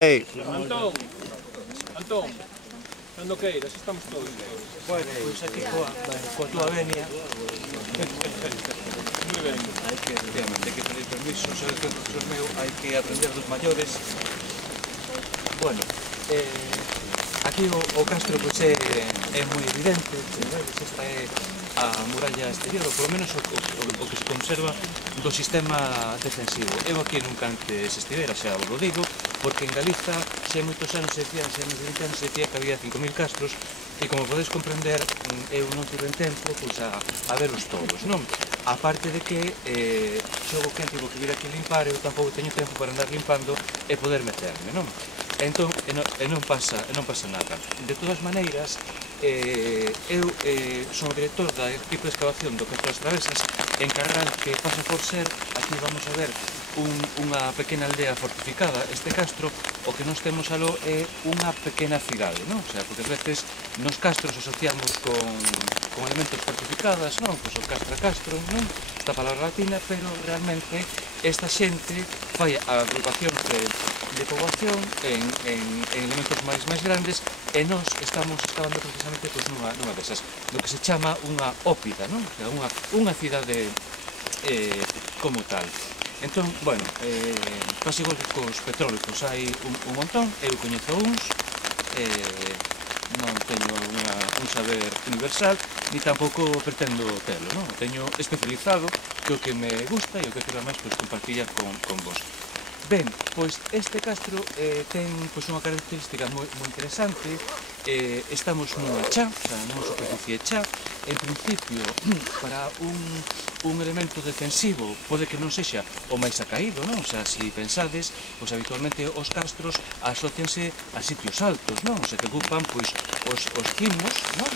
Ei. Antón, Antón, cando queiras, estamos todos. Bueno, pois aquí coa túa venia. Moi ben. Hai que pedir permiso, sabe que o profesor meu hai que aprender dos maiores. Bueno, aquí o castro pois é moi evidente, esta é a muralla exterior, ou polo menos o que se conserva do sistema defensivo. Eu aquí nunca antes estivera, xa vos lo digo, porque en Galiza xa hai moitos anos se decía, xa nos 20 anos se decía que había 5.000 castros, e como podes comprender, eu non tive tempo pois, a verlos todos, non? A parte de que xogo que tivo que vir aquí limpar, eu tampouco teño tempo para andar limpando e poder meterme, non? Entón, non pasa nada. De todas maneiras, eu son o director da equipo de excavación do Castro das Travesas, encargado que pasa por ser, aquí vamos a ver, unha pequena aldea fortificada. Este castro, o que nos temos aló é unha pequena cidade, non? O sea, porque ás veces nos castros asociamos con elementos fortificadas, non? Pois o castro a castro, non? Esta palabra latina, pero realmente esta xente fai agrupacións de poboación en elementos máis grandes, e nós estamos excavando precisamente pois, nunha desas, do que se chama unha ópida, non? O sea, unha cidade como tal. Entón, bueno, pasa igual que cos petrólicos, hai un montón, eu coñezo uns, non teño un saber universal, ni tampouco pretendo telo, non? Teño especializado, que o que me gusta e o que quero máis pois, compartillar con vos. Ben, pois este castro ten pois, unha característica moi interesante. Estamos nunha chá, o sea, nunha superficie chá. En principio, para un elemento defensivo pode que non sexa o máis acaído, non? O sea, se pensades, pois habitualmente os castros asocianse a sitios altos, non? O sea, que ocupan pois, os cimos, non?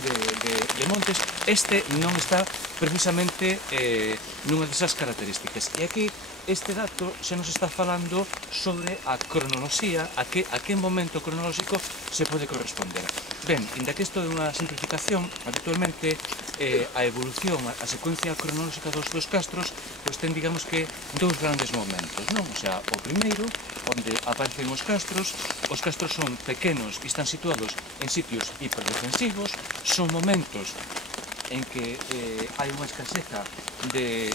De montes. Este non está precisamente nunha desas características. E aquí este dato xa nos está falando sobre a cronoloxía, a que momento cronolóxico se pode corresponder. Ben, inda que isto é unha simplificación, habitualmente a evolución, a secuencia cronolóxica dos castros, pois ten, digamos que, dous grandes momentos, non? O sea, o primeiro, onde aparecen os castros son pequenos e están situados en sitios hiperdefensivos, son momentos en que hai unha escaseza de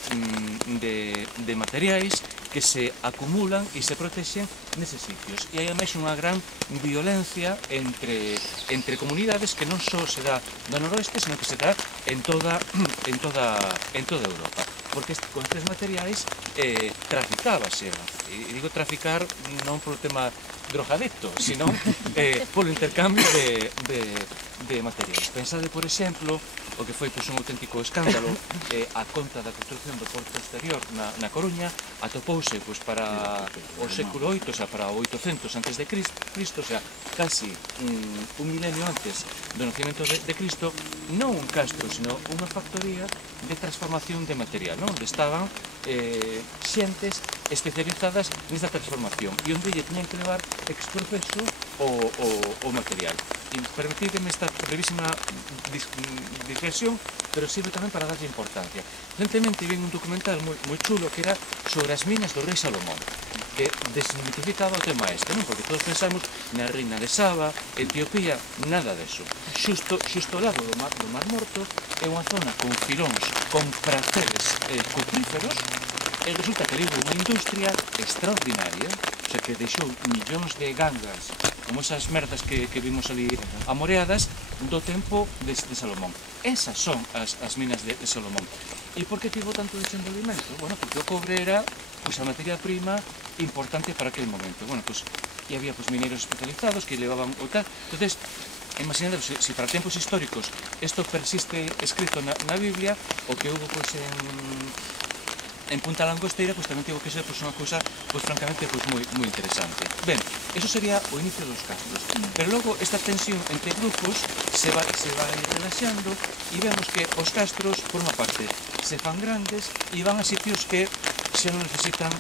materiais que se acumulan e se protexen neses sitios. E hai ademais unha gran violencia entre comunidades que non só se dá do noroeste, senón que se dá en toda Europa. Porque con estes materiais traficábase, e digo traficar non polo tema drogadicto, sino polo intercambio de materiais. Pensade, por exemplo, o que foi un auténtico escándalo, a conta da construcción do porto exterior na Coruña atopouse para o século VIII, o sea, para o 800 antes de Cristo, o sea, casi un milenio antes do nacimento de Cristo, non un castro, sino unha factoría de transformación de material, onde estaban xentes especializadas nesta transformación e onde lle teñen que levar ex proceso o material. E permitideme esta brevísima digresión, pero sirve tamén para darlle importancia. Recentemente vi un documental moi chulo que era sobre as minas do rei Salomón, que desmitificaba o tema este, non? Porque todos pensamos na reina de Saba, Etiopía, nada deso. Xusto ao lado do Mar Morto é unha zona con filóns, con praceres cupríferos, e resulta que ali houve unha industria extraordinaria, o sea, que deixou millóns de gangas, como esas merdas que vimos ali amoreadas, do tempo de Salomón. Esas son as minas de Salomón. E por que tivo tanto desenvolvimento? Bueno, porque o cobre era a materia prima importante para aquel momento. Bueno, e había mineiros especializados que levaban o tal. Entonces, imaginando, se para tempos históricos isto persiste escrito na Biblia, o que houve en Punta Langosteira, tamén tivo que ser unha cousa francamente moi interesante. Ben, eso sería o inicio dos castros, pero logo esta tensión entre grupos se vai relaxando e vemos que os castros, por unha parte, se fan grandes e van a sitios que xa non necesitan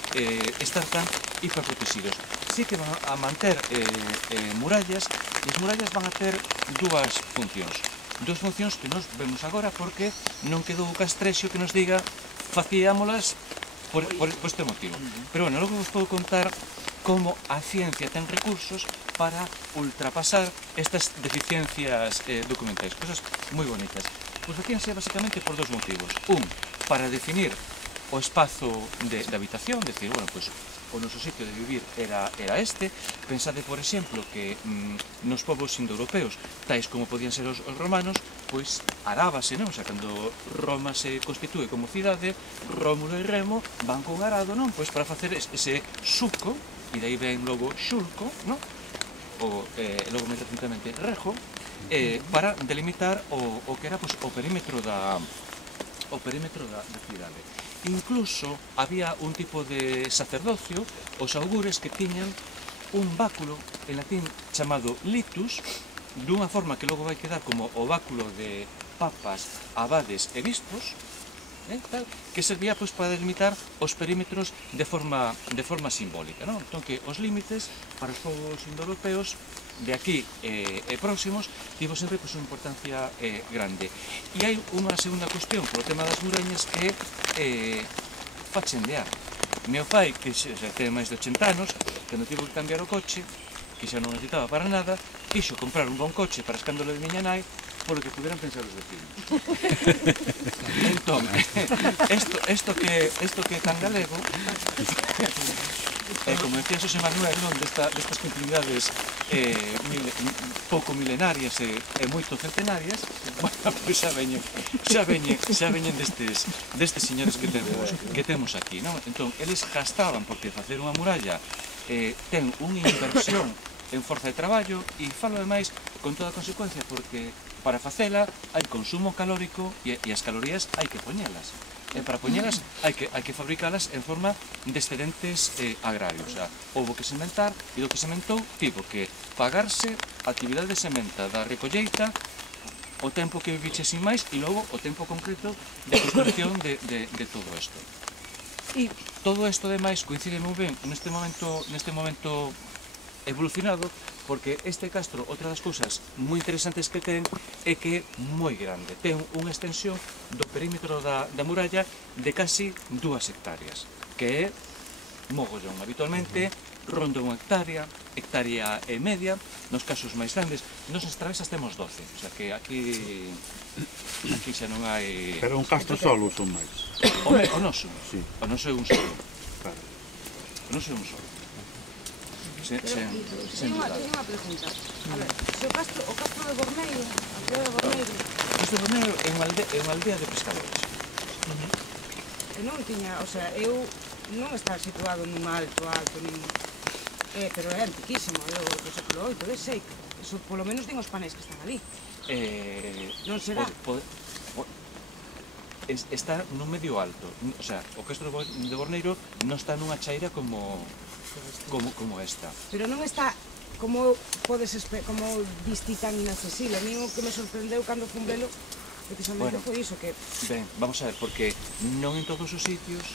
estar tan hiperprotegidos. Sí que van a manter murallas, e as murallas van a ter dúas funcións que nos vemos agora, porque non quedou o castrexo que nos diga facíamolas por este motivo. Pero bueno, logo vos podo contar como a ciencia ten recursos para ultrapasar estas deficiencias documentais. Cosas moi bonitas. Pois facíanse basicamente por dos motivos. Un, para definir o espazo de habitación, decir, bueno, pois o noso sitio de vivir era este. Pensade, por exemplo, que nos povos indoeuropeos, tais como podían ser os romanos, pois arábase, non? O sea, cando Roma se constitúe como cidade, Rómulo e Remo van con arado, non? Pois para facer ese suco, e dai ven logo xulco, non? O logo máis recentemente rejo, para delimitar o que era pois, o perímetro da cidade. Incluso había un tipo de sacerdocio, os augures, que tiñan un báculo en latín chamado litus, dunha forma que logo vai quedar como o báculo de papas, abades e bispos, que servía pois, para delimitar os perímetros de forma simbólica, non? Entón que os límites para os povos indoeuropeos de aquí e próximos tivo sempre pois, unha importancia grande. E hai unha segunda cuestión polo tema das murañas que fachendear. Meu pai, que xa ten máis de 80 anos, cando tivo que cambiar o coche, que xa non necesitaba para nada, quixo comprar un bon coche para escándalo de miña nai, polo que puderan pensar os vecinos. Entón, isto que é tan galego, como decía Xosé Manuel, non, destas continuidades pouco milenarias e moito centenarias, bueno, pois xa veñen destes señores que temos aquí, non? Entón, eles gastaban, porque facer unha muralla ten unha inversión en forza de traballo, e falo ademais con toda a consecuencia, porque para facela hai consumo calórico e as calorías hai que poñelas. E para poñelas hai que fabricalas en forma de excedentes agrarios. O sea, houve que sementar, e do que sementou tivo que pagarse a actividade de sementa da recolleita, o tempo que viviche sin máis, e logo o tempo concreto de construcción de todo isto. E todo isto, ademais, coincide moi ben neste momento evolucionado, porque este castro, outra das cousas moi interesantes que ten, é que é moi grande. Ten unha extensión do perímetro da muralla de casi 2 hectáreas, que é mogollón. Habitualmente ronda unha hectárea e media, nos casos máis grandes. Nos travesas temos 12, o sea que aquí xa non hai... Pero un castro solo son máis. O noso? Sí. O noso é un solo. Claro. O noso é un solo. Sen dúda. Teño unha pregunta. A ver, se o castro de Borneiro, a aldea de Borneiro... O castro de Borneiro é unha aldea de pescadores. Non tiña, o sea, eu non está situado nun alto, nin... pero é antiquísimo, é do século VIII, sei. Eso, polo menos, din os panéis que están ali. Non será? Está nun medio alto. O sea, o castro de Borneiro non está nunha chaira como esta. Pero non está, como viste tan inaccesible. A mí o que me sorprendeu cando fun velo, precisamente foi iso que... Ben, vamos a ver, porque non en todos os sitios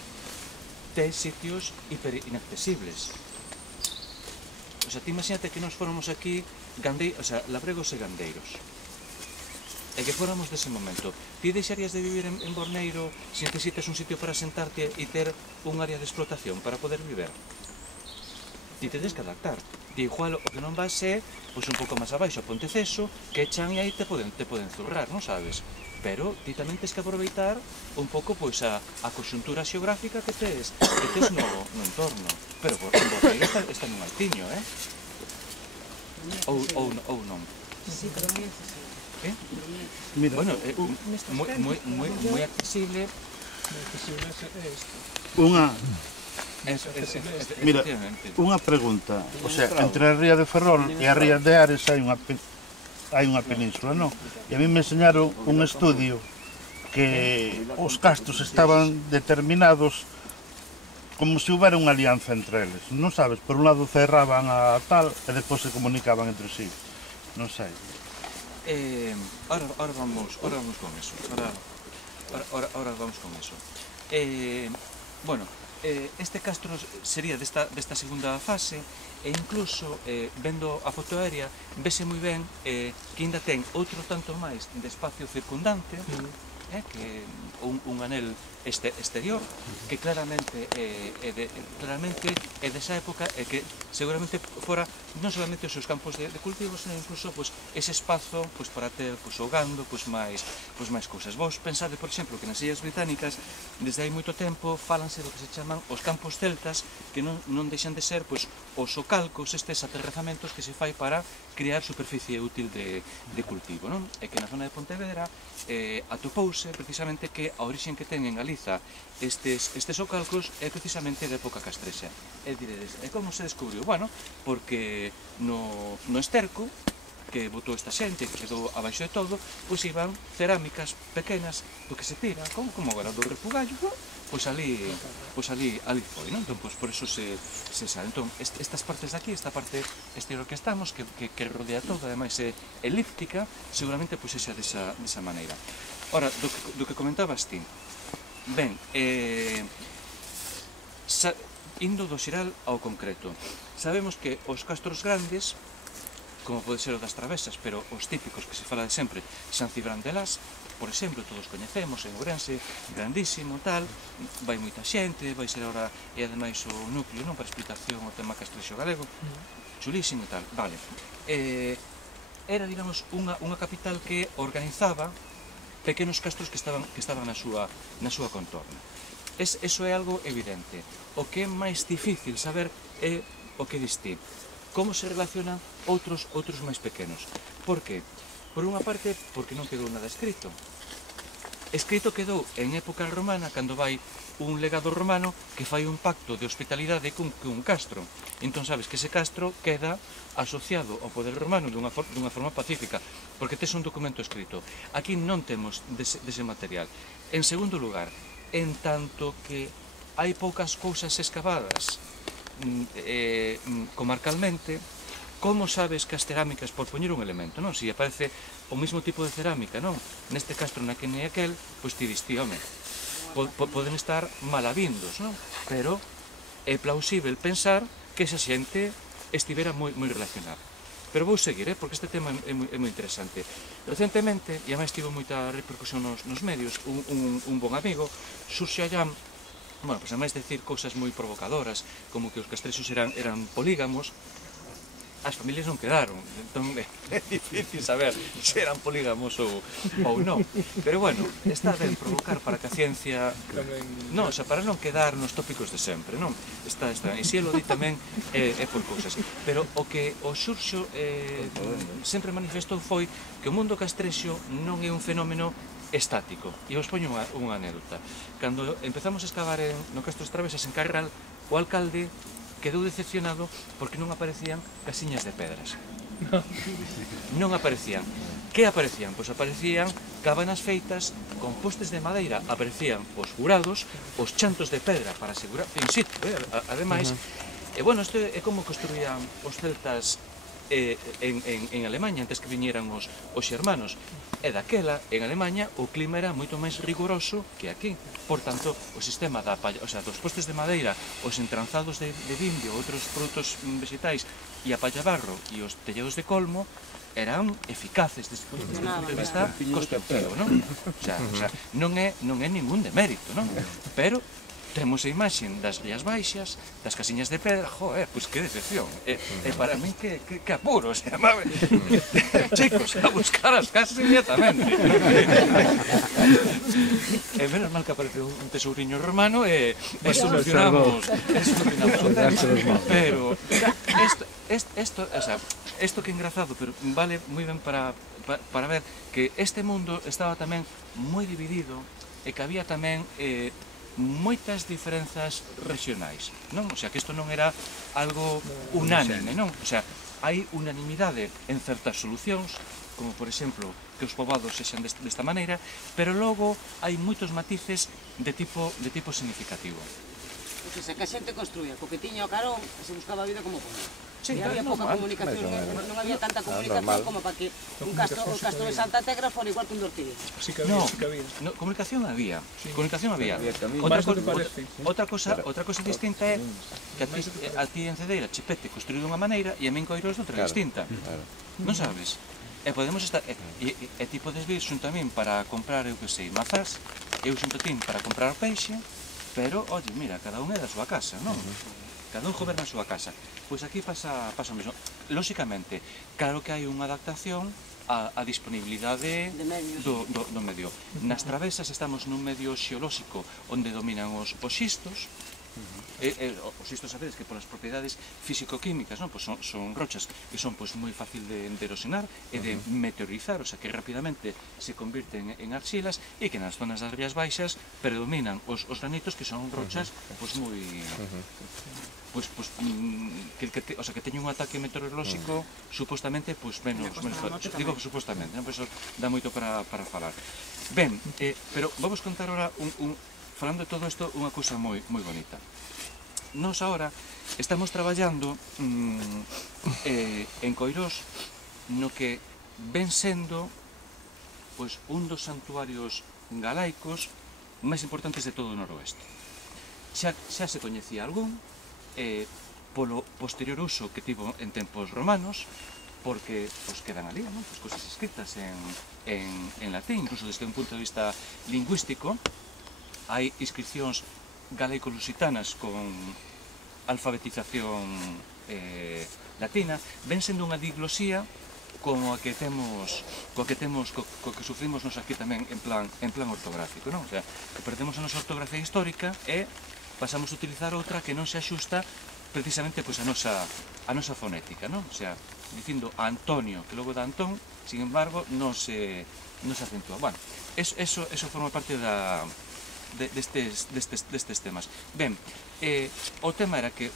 ten sitios hiper inaccesibles. O sea, ti imagínate que nos fóramos aquí, labregos e gandeiros, e que fóramos dese momento. Ti deixarías de vivir en Borneiro se necesitas un sitio para sentarte e ter un área de explotación para poder viver? Ti tedes que adaptar. Ti igual o que non vas é pois un pouco máis abaixo a Ponteceso, que echan e aí te poden zurrar, non sabes? Pero ti tamén tens que aproveitar un pouco pois a conxuntura xeográfica que tes no entorno. Pero Borneiro está nun altiño, ou non? Sí, pero moi accesible. Mira, Bueno, moi accesible. Mira, unha pregunta. O sea, entre a ría de Ferrol e a ría de Ares hai unha península, non? E a mí me enseñaron un estudio que os castros estaban determinados como se houbera unha alianza entre eles. Non sabes, por un lado cerraban a tal e depois se comunicaban entre sí. Non sei. Ahora vamos con eso. Ahora vamos con eso. Bueno, este castro sería desta segunda fase, e incluso vendo a foto aérea vese moi ben que ainda ten outro tanto máis de espacio circundante, que un anel exterior que claramente é desa época e que seguramente fora non solamente os seus campos de cultivo, senón incluso ese espazo para ter o gando, máis cousas. Vos pensade, por exemplo, que nas Illas Británicas desde hai moito tempo fálanse do que se chaman os campos celtas, que non deixan de ser os socalcos, estes aterrazamentos que se fai para crear superficie útil de cultivo, non? E que na zona de Pontevedra atopouse precisamente que a origen que ten en Galiza estes socalcos é precisamente de época castrexa. E diredes, e como se descubriu? Bueno, porque no esterco que botou esta xente, que quedou abaixo de todo, pois iban cerámicas pequenas do que se tira, como agora do refugallo, pois ali foi, non? Entón, pois por eso se sabe. Entón, estas partes de aquí, esta parte exterior que estamos, que rodea todo, ademais é elíptica, seguramente pois xa desa maneira. Ora, do que comentabas ti, ben, indo do xeral ao concreto, sabemos que os castros grandes, como pode ser o das Travesas, pero os típicos que se fala de sempre, San Cibrán de Las, por exemplo, todos coñecemos, en Ourense, grandísimo, tal, vai moita xente, vai ser ahora, e ademais o núcleo, non, para explicación o tema castrexo galego, chulísimo e tal, vale. Era, digamos, unha capital que organizaba pequenos castros que estaban na súa contorna. Eso é algo evidente. O que é máis difícil saber é o que diste. Como se relacionan outros máis pequenos. Por que? Por unha parte, porque non quedou nada escrito. Escrito quedou en época romana, cando vai un legado romano que fai un pacto de hospitalidade cun castro. Entón sabes que ese castro queda asociado ao poder romano dunha forma pacífica, porque tes un documento escrito. Aquí non temos dese material. En segundo lugar, en tanto que hai poucas cousas excavadas comarcalmente, como sabes que as cerámicas, por poñer un elemento, non? Se aparece o mesmo tipo de cerámica, non? Neste castro naquel e aquel, pois ti diste, home, poden estar malavindos, non? Pero é plausible pensar que esa xente estivera moi relacionada. Pero vou seguir, porque este tema é moi interesante. Recentemente, e ademais tivo moita repercusión nos medios, un bon amigo surxe allá, bueno, pois ademais de decir cousas moi provocadoras, como que os castrexos eran polígamos, as familias non quedaron, entón é difícil saber se eran polígamos ou non. Pero bueno, está ben provocar para que a ciencia... Non, xa para non quedar nos tópicos de sempre, non? Está, e se lo di tamén é por cousas. Pero o que o Xurxo sempre manifestou foi que o mundo castrexo non é un fenómeno estático. E vos poño unha anécdota. Cando empezamos a excavar no Castro das Travesas en Carral, o alcalde quedou decepcionado porque non aparecían casiñas de pedras. Non aparecían. Que aparecían? Pois aparecían cabanas feitas con postes de madeira, aparecían os jurados, os chantos de pedra para asegurar, in situ, ademais. E bueno, isto é como construían os celtas en Alemanha, antes que viñeran os xermanos. E daquela, en Alemanha, o clima era moito máis rigoroso que aquí. Por tanto, o sistema dos postes de madeira, os entranzados de vimbio, outros produtos vegetais, e a pallabarro e os tellados de colmo, eran eficaces desde o punto de vista constructivo, non? O sea, non é ningún demérito, non? Pero temos a imaxe das Rías Baixas, das casiñas de pedra, pois que decepción. E para mí que apuro, se amaba. Chicos, a buscar as casas inmediatamente. E menos mal que apareceu un tesouriño romano e solucionamos o tema. Pero isto que é engrazado, pero vale moi ben para ver que este mundo estaba tamén moi dividido e que había tamén moitas diferenzas regionais, non? O sea, que isto non era algo unánime, non? O sea, hai unanimidade en certas solucións, como por exemplo que os poboados sexan desta maneira, pero logo hai moitos matices de tipo significativo. Porque se que a xente construía co que tiña o carón, se buscaba a vida como podía. Sí, e había pouca comunicación, non había tanta comunicación como para que o castro de Santa Tegra fora igual que un de Ortigues. Sí que había, sí que había. Comunicación había. Outra cosa distinta é que a ti en Cedeira Chipete construído dunha maneira e a min Coirós outra distinta. Non sabes? E podemos estar... E ti podes vir xunto a min para comprar, eu que sei, mazás, eu xunto a ti para comprar peixe, pero, oye, mira, cada un é da súa casa, non? Cada un goberna a súa casa. Pois aquí pasa o mesmo. Lóxicamente, claro que hai unha adaptación a disponibilidade do medio. Nas travesas estamos nun medio xeolóxico onde dominan os xistos. Os xistos sabedes que polas propiedades físico-químicas son rochas que son moi fácil de erosionar e de meteorizar, o sea que rapidamente se convirten en arxilas e que nas zonas das rías baixas predominan os granitos que son rochas moi... o sea, que teñen un ataque meteorolóxico supostamente menos digo que supostamente, por iso dá moito para falar. Ben, pero vamos contar ahora falando de todo isto unha cousa moi bonita. Nos agora estamos traballando en Coirós no que ven sendo un dos santuarios galaicos máis importantes de todo o noroeste. Xa se coñecía algún polo posterior uso que tivo en tempos romanos, porque quedan ali, cousas escritas en latín, incluso desde un punto de vista lingüístico. Hai inscripcións galaico-lusitanas con alfabetización latina, ven sendo unha diglosía como a que sufrimos nos aquí tamén en plan ortográfico, non? O sea, que perdemos a nosa ortografía histórica e pasamos a utilizar outra que non se axusta precisamente a nosa fonética, non? O sea, dicindo a Antonio, que logo da Antón, sin embargo, non se acentúa. Bueno, eso forma parte destes temas. Ben, o tema era que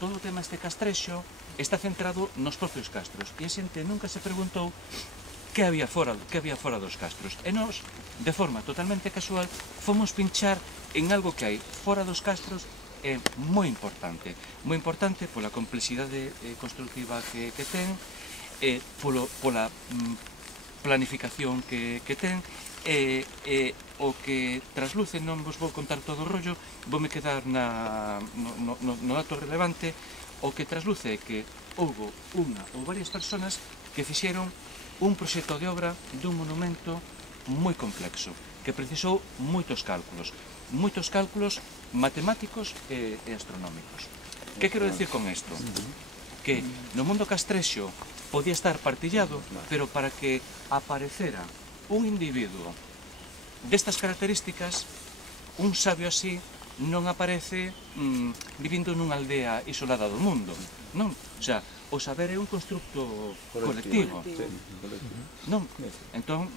todo o tema este castrexo está centrado nos propios castros e a xente nunca se preguntou que había fora dos castros. E nós, de forma totalmente casual, fomos pinchar en algo que hai fora dos castros moi importante pola complexidade constructiva que ten, pola planificación que ten, o que trasluce, non vos vou contar todo o rollo, voume quedar no dato relevante. O que trasluce é que houbo unha ou varias persoas que fixeron un proxecto de obra dun monumento moi complexo, que precisou moitos cálculos matemáticos e astronómicos. Que quero dicir con isto? Que no mundo castrexo podía estar partillado, pero para que aparecera un individuo destas características, un sabio así non aparece vivindo nunha aldea isolada do mundo, non? O sea, o saber é un constructo colectivo. Non? Entón,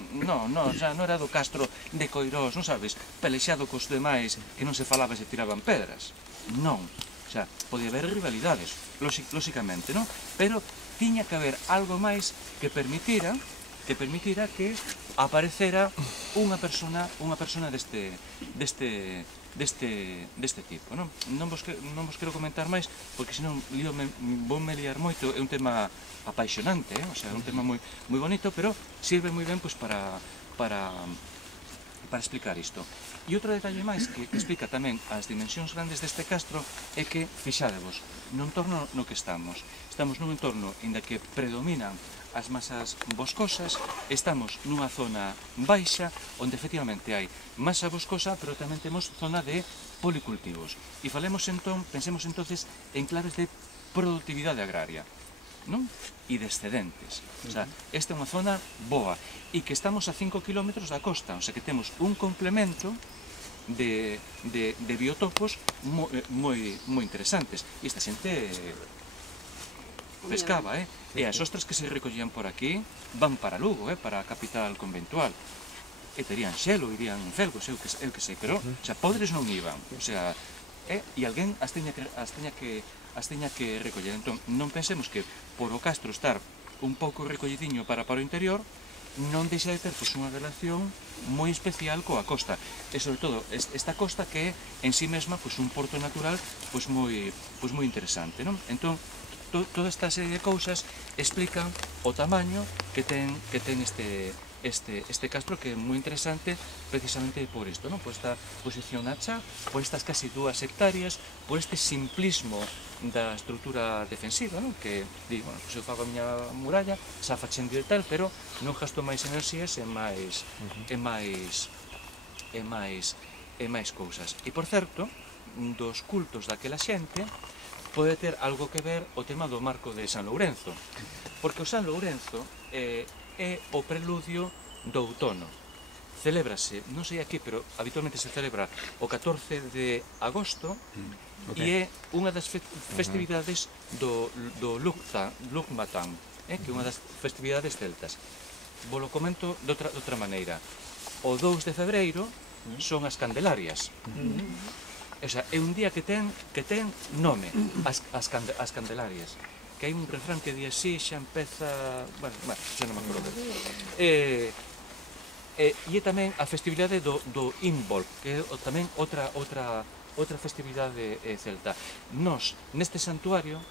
xa non era do castro de Coirós, non sabes, pelexado cos demais que non se falaba e se tiraban pedras. Non. O sea, podía haber rivalidades, lóxicamente, non? Pero tiña que haber algo máis que permitira que aparecera unha persona deste tipo, non? Non vos quero comentar máis, porque senón voume liar moito, é un tema apaixonante, o sea, é un tema moi bonito, pero sirve moi ben para explicar isto. E outro detalle máis que explica tamén as dimensións grandes deste castro é que, fixádevos, no entorno no que estamos nun entorno inda que predominan as masas boscosas, estamos nunha zona baixa onde efectivamente hai masa boscosa, pero tamén temos zona de policultivos. E pensemos entonces en claves de productividade agraria, non? E de excedentes. O sea, esta é unha zona boa e que estamos a 5 km da costa, o sea que temos un complemento de biotopos moi interesantes. E esta xente pescaba, e as ostras que se recollían por aquí van para Lugo, para a capital conventual, e terían xelo, irían en felgos, eu que sei, pero xa podres non iban, o sea, e alguén as teña que recoller. Entón, non pensemos que por o castro estar un pouco recollidiño para o interior, non deixa de ter unha relación moi especial coa costa, e sobre todo esta costa que é en sí mesma un porto natural moi interesante, non? Entón, toda esta serie de cousas explican o tamaño que ten este castro, que é moi interesante precisamente por isto, non? Por esta posición na cha, por estas casi 2 hectáreas, por este simplismo da estrutura defensiva, non? Que, digo, bueno, se eu fago a miña muralla, xa facendo e tal, pero non gasto máis enerxías e máis cousas. E, por certo, dos cultos daquela xente, pode ter algo que ver o tema do marco de San Lourenzo, porque o San Lourenzo é o preludio do outono. Celébrase, non sei aquí, pero habitualmente se celebra o 14 de agosto e é unha das festividades do Lugmatan, que é unha das festividades celtas. Volo comento de outra maneira. O 2 de febreiro son as Candelarias. O sea, é un día que ten nome, as Candelarias. Que hai un refrán que di así, xa empeza... Bueno, xa non me acordo. E é tamén a festividade do Imbolc, que é tamén outra festividade celta. Nos, neste santuario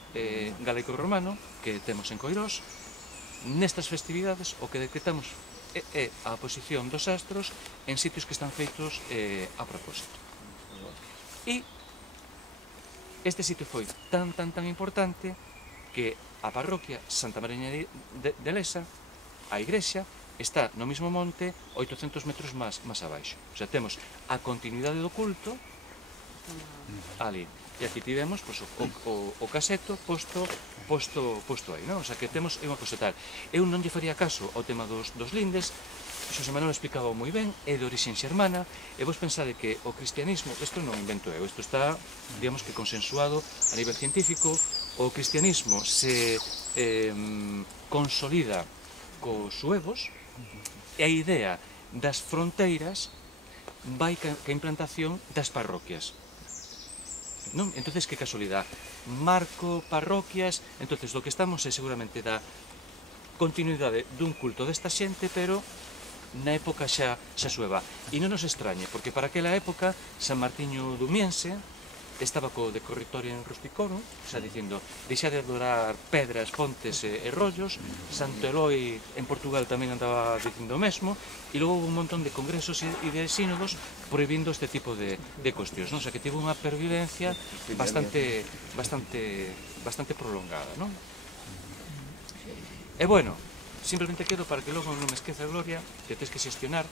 galaico-romano que temos en Coirós, nestas festividades o que decretamos é a posición dos astros en sitios que están feitos a propósito. E este sitio foi tan importante que a parroquia Santa Mariña de Lesa, a igrexa, está no mismo monte 800 metros máis abaixo. O sea, temos a continuidade do culto ali. E aquí tivemos o caseto posto aí, non? O sea, que temos unha cosa tal. Eu non lle faría caso ao tema dos lindes. Xosé Manuel explicaba moi ben, é de orixe xermana, e vos pensade que o cristianismo, isto non invento eu, isto está, digamos que consensuado a nivel científico. O cristianismo se consolida cos suevos, e a idea das fronteiras vai ca implantación das parroquias. Non? Entonces, que casualidade. Marco, parroquias, entonces, do que estamos é seguramente da continuidade dun culto desta xente, pero na época xa sueva. E non nos extrañe, porque para aquela época San Martiño Dumiense estaba co de corritorio en Rusticorum, xa dicindo, deixa de adorar pedras, fontes e rollos. Santo Eloi en Portugal tamén andaba dicindo o mesmo, e logo houve un montón de congresos e de sínodos prohibindo este tipo de cuestións, non? O sea, que tivo unha pervivencia bastante prolongada, non? E bueno, simplemente quedo para que logo non me esqueza, Gloria, que tens que xestionar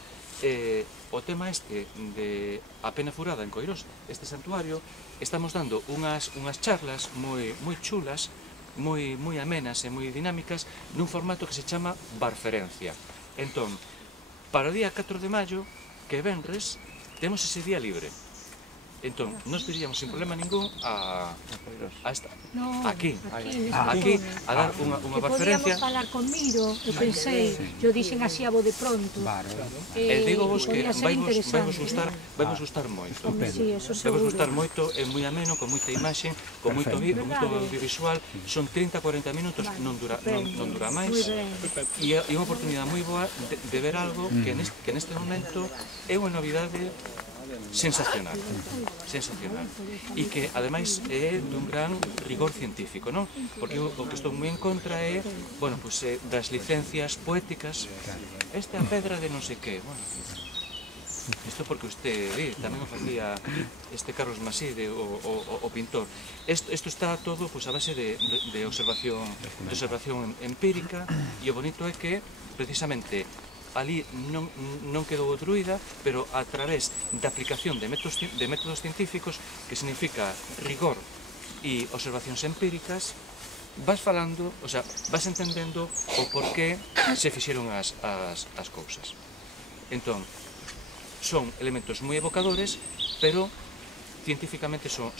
o tema este de a Pena Furada en Coirós, este santuario. Estamos dando unhas charlas moi chulas, moi amenas e moi dinámicas, nun formato que se chama Barferencia. Entón, para o día 4 de maio, que é venres, temos ese día libre. Entón, nos diríamos sin problema ningún aquí a dar unha barferencia. Que podíamos falar con Miro, eu pensei, eu dixen así a bo de pronto. E digo vos que vai vos gustar moito. Vai vos gustar moito, é moi ameno, con moita imaxe, con moito audiovisual, son 30-40 minutos, non dura máis, e é unha oportunidade moi boa de ver algo que neste momento é unha novidade sensacional, e que ademais é dun gran rigor científico, non? Porque o que estou moi en contra é, bueno, pois das licencias poéticas. Esta é a pedra de non sei que, bueno, isto porque usted tamén o facía este Carlos Maside, o pintor. Isto está todo a base de observación empírica, e o bonito é que precisamente ali non quedou druida, pero a través da aplicación de métodos científicos, que significa rigor e observacións empíricas, vas falando, o sea, vas entendendo o porqué se fixeron as cousas. Entón, son elementos moi evocadores, pero científicamente son